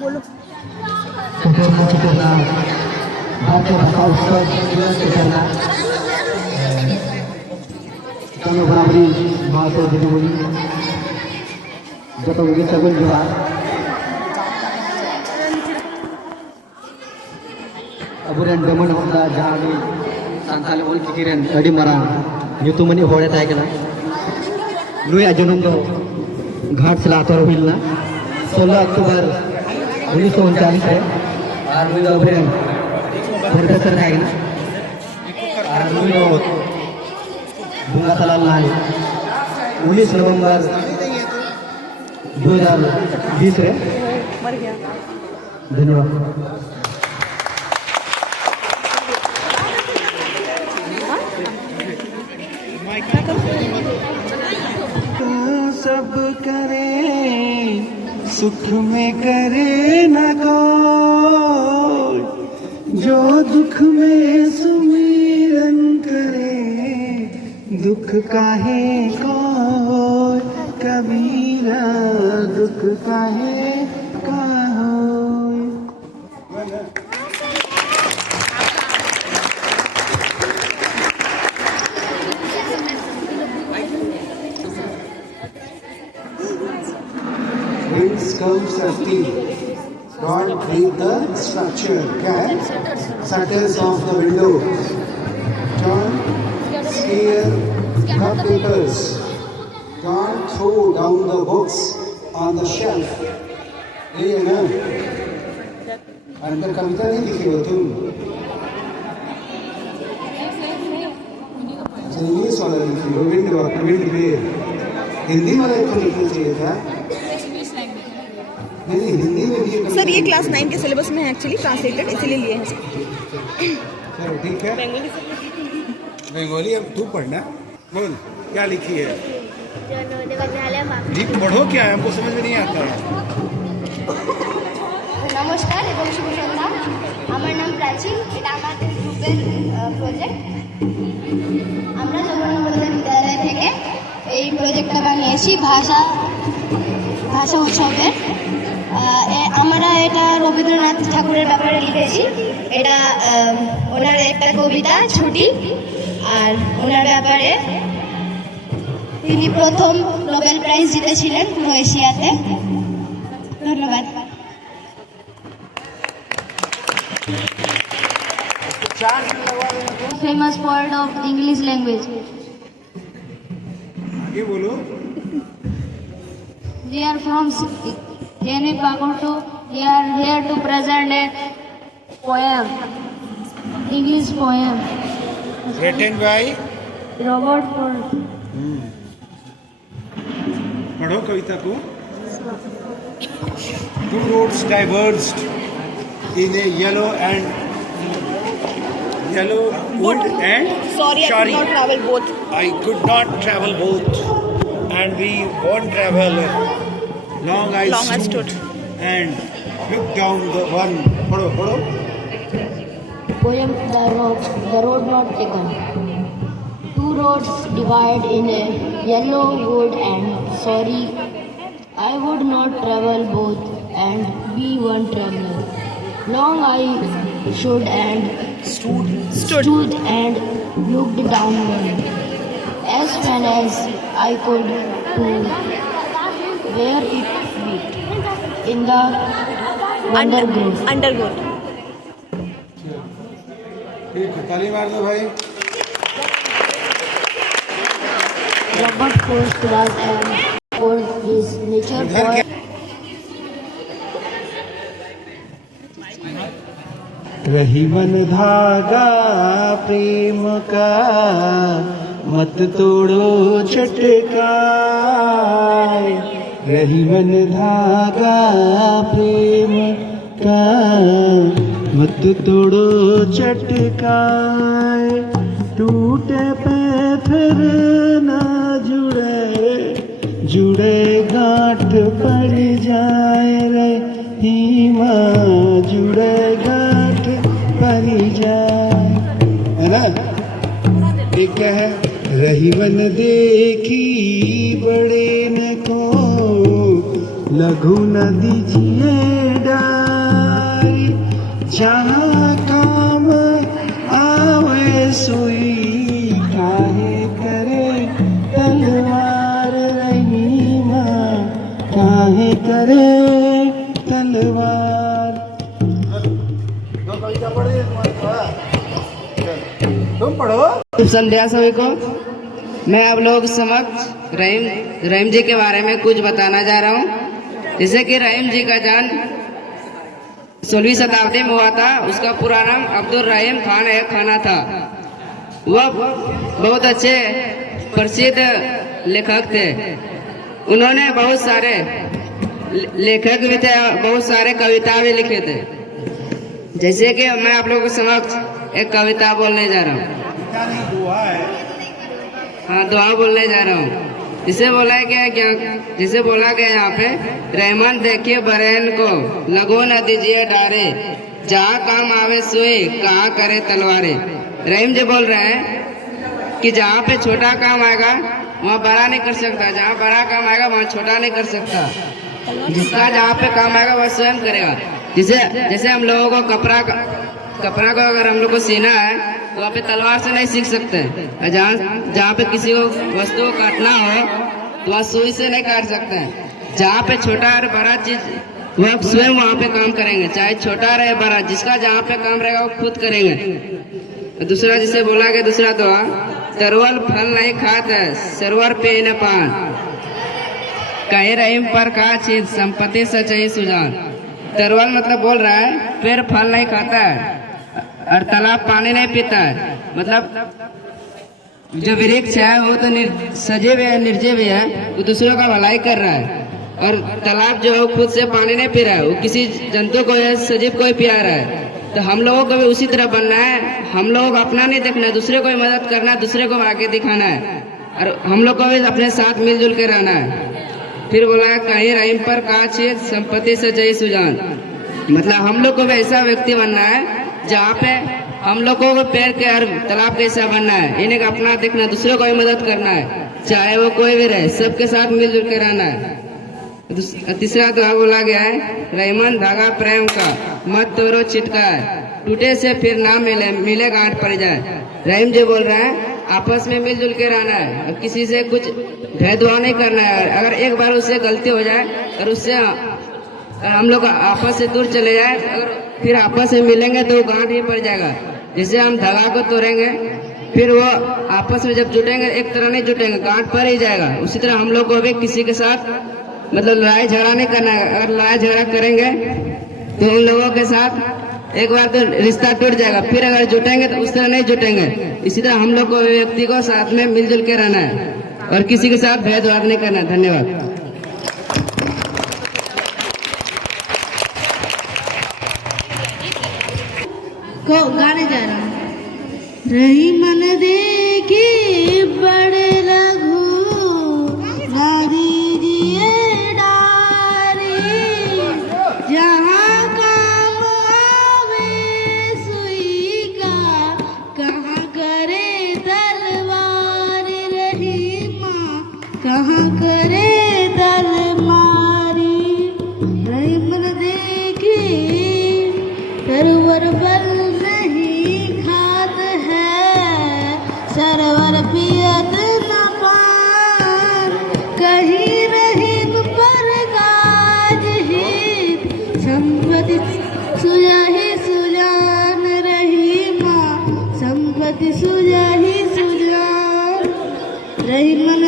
बोलो। भारतीय भाषा उत्सव बराबरी महत्व दिनुभयो जब सगुन जोहार अबुरेन दमन होता जहाँ सान्ताल ओल किकिरेन अड़ी मारा ᱧᱩᱛᱩᱢᱟᱱᱤ ᱦᱚᱲᱮ ᱛᱟᱦᱮᱸ ᱠᱟᱱᱟ ᱱᱩᱭᱟᱜ ᱡᱚᱱᱚᱢ ᱫᱚ ᱜᱷᱟᱴᱥᱤᱞᱟ ᱟᱛᱳ ᱨᱮ ᱦᱩᱭ ᱞᱮᱱᱟ 16 अक्टूबर 1939 ᱨᱮ ᱟᱨ ᱱᱩᱭ ᱫᱚ ᱟᱵᱚᱨᱮᱱ ᱯᱨᱚফᱮᱥᱚᱨ ᱛᱟᱦᱮᱸ ᱠᱟᱱᱟ ᱟᱨ ᱱᱩᱭ ᱫᱚ ᱵᱚᱸᱜᱟ ᱛᱟᱞᱟ ᱞᱮᱱᱟᱭ 19 नवंबर 2020 रे धन्यवाद। सब करे सुख में करे न कोई जो दुख में सुमिरन करे दुख काहे को कबीरा दुख काहे का होय। Winds comes of tea. God breathed the structure. Can shutters of the windows. John scare the papers. God threw down the books on the shelf. ये है ना? अंदर कविता नहीं लिखी हो तुम? इंग्लिश वाला लिखी हो विंड पे हिंदी वाला को लिखना चाहिए था। नहीं हिंदी में भी सर ये क्लास 9 के सिलेबस में है एक्चुअली ट्रांसलेटेड इसीलिए लिए हैं चलो ठीक है बंगाली अब तू पढ़ना बोल क्या लिखी है जी पढ़ो क्या है हमको समझ में नहीं आता है। নমস্কার এবং শুভ সন্ধ্যা। আমার নাম প্রাচী, এটা আমাদের গ্রুপের প্রজেক্ট। আমরা যমুনা বিদ্যালয় থেকে এই প্রজেক্টটা বানিয়েছি ভাষা উৎসবের। আমরা এটা রবীন্দ্রনাথ ঠাকুরের ব্যাপারে লিখেছি। এটা ওনার একটা কবিতা ছুটি আর ওনার ব্যাপারে তিনি প্রথম নোবেল প্রাইজ জিতেছিলেন ক্রোয়েশিয়াতে। ধন্যবাদ। famous poet of English language. ये बोलो। They are from Jenny Pakoto. They are here to present a poem, English poem. Written by Robert Ford. पढ़ो कविता को। Two roads diverged in a yellow wood and sorry I could not travel both. I could not travel both, and we won't travel. Long I stood and looked down the one. Pado. Poem The Road Not Taken. Two roads divide in a yellow wood and sorry, I would not travel both and be one traveler. Long I stood and looked downward as far as I could to where it meet in the undergrowth. ठीक है ताली मार दो भाई। Robert Frost was called his nature poet. रही मन धागा प्रेम का मत तोड़ो चटकाए। रही मन धागा प्रेम का मत तोड़ो चटकाए। टूटे पे फिर ना जुड़े गांठ पड़ जाए रे हीमा जुड़े गांठ पड़ जाए है ना। एक है रही मन देखी बड़े न को लघु न दीजिए डा काहे करे तलवार। शुभ संध्या सभी को। मैं आप लोगों के समक्ष रहीम जी के बारे में कुछ बताना जा रहा हूँ। जैसे कि रहीम जी का जन्म 16वीं शताब्दी में हुआ था। उसका पूरा नाम अब्दुल रहीम खान खाना था। वह बहुत अच्छे प्रसिद्ध लेखक थे। उन्होंने बहुत सारे लेखक भी थे, बहुत सारे कविता भी लिखे थे। जैसे कि मैं आप लोगों के समक्ष एक कविता बोलने जा रहा हूँ। हाँ, दुआ बोलने जा रहा हूँ। जिसे बोला गया जिसे बोला गया यहाँ पे, रहमान देखिए बरहन को लगो न दीजिए डारे, जहाँ काम आवे सुई कहाँ करे तलवारे। रहीम जी बोल रहे हैं कि जहाँ पे छोटा काम आएगा वहाँ बड़ा नहीं कर सकता, जहाँ बड़ा काम आएगा वहाँ छोटा नहीं कर सकता। जिसका जहाँ पे काम आएगा वह स्वयं करेगा। जैसे हम लोगों को कपड़ा को अगर हम लोग को सीना है तो वहाँ पे तलवार से नहीं सीख सकते। जहाँ पे किसी को वस्तु को काटना हो तो वहाँ सुई से नहीं काट सकते हैं। जहाँ पे छोटा और बड़ा चीज वह स्वयं वहाँ पे काम करेंगे, चाहे छोटा रहे बड़ा, जिसका जहाँ पे काम रहेगा वो खुद करेंगे। दूसरा जिसे बोला गया दूसरा दुआ, तरवल फल नहीं खाता सरवर पे न पान, कहे रहीम पर का चीज संपत्ति सच्चाई सुजान। तरवल मतलब बोल रहा है पेड़ फल नहीं खाता है और तालाब पानी नहीं पीता है। मतलब जो वृक्ष है वो तो सजीव है, निर्जीव है, वो दूसरों का भलाई कर रहा है। और तालाब जो है खुद से पानी नहीं पी रहा है, वो किसी जंतु को या सजीव को ही पिया रहा है। तो हम लोगों को भी उसी तरह बनना है। हम लोगों को अपना नहीं देखना है, दूसरे को मदद करना है, दूसरे को आगे दिखाना है और हम लोग को भी अपने साथ मिलजुल के रहना है। फिर बोला कहीं रहीम पर का चीज संपत्ति से जय सुजान। मतलब हम लोग को भी ऐसा व्यक्ति बनना है जहाँ पे हम लोगों को पेड़ के और तालाब के ऐसा बनना है। इन्हें अपना देखना, दूसरे को भी मदद करना है, चाहे वो कोई भी रहे, सबके साथ मिलजुल के रहना है। तीसरा दुआ बोला गया है, रहीमन धागा प्रेम का मत तोड़ो चिटका है, टूटे से फिर ना मिले गांठ पड़ जाए। रहीम जी बोल रहे हैं आपस में मिलजुल के रहना है, किसी से कुछ भेदभाव नहीं करना है। अगर एक बार उससे गलती हो जाए और उससे हम लोग आपस से दूर चले जाए, अगर फिर आपस में मिलेंगे तो गांठ ही पड़ जाएगा। जैसे हम धागा को तोड़ेंगे फिर वो आपस में जब जुटेंगे एक तरह नहीं जुटेंगे, गांठ पड़ ही जाएगा। उसी तरह हम लोग को भी किसी के साथ मतलब लड़ाई झगड़ा नहीं करना है। अगर लड़ाई झगड़ा करेंगे तो उन लोगों के साथ एक बार तो रिश्ता टूट जाएगा, फिर अगर जुटेंगे तो उस तरह नहीं जुटेंगे। इसी तरह हम लोग को व्यक्ति को साथ में मिलजुल के रहना है और किसी के साथ भेदभाव नहीं करना है। धन्यवाद। को गाने जा रहा हूँ। रहीमन देखे बड़े लघु नारी जिए डारे, जहाँ काम आवे सुई का कहाँ करे तलवार। रहीमा कहाँ करे तलवारी। रहीमन देखे तरवर बल सरवर पियत न पान, कहीं रहीम पर गाज हित संपत्ति सुजाहि सुजान। रहीमा संपत्ति सुजाहि सुजान। रहीमन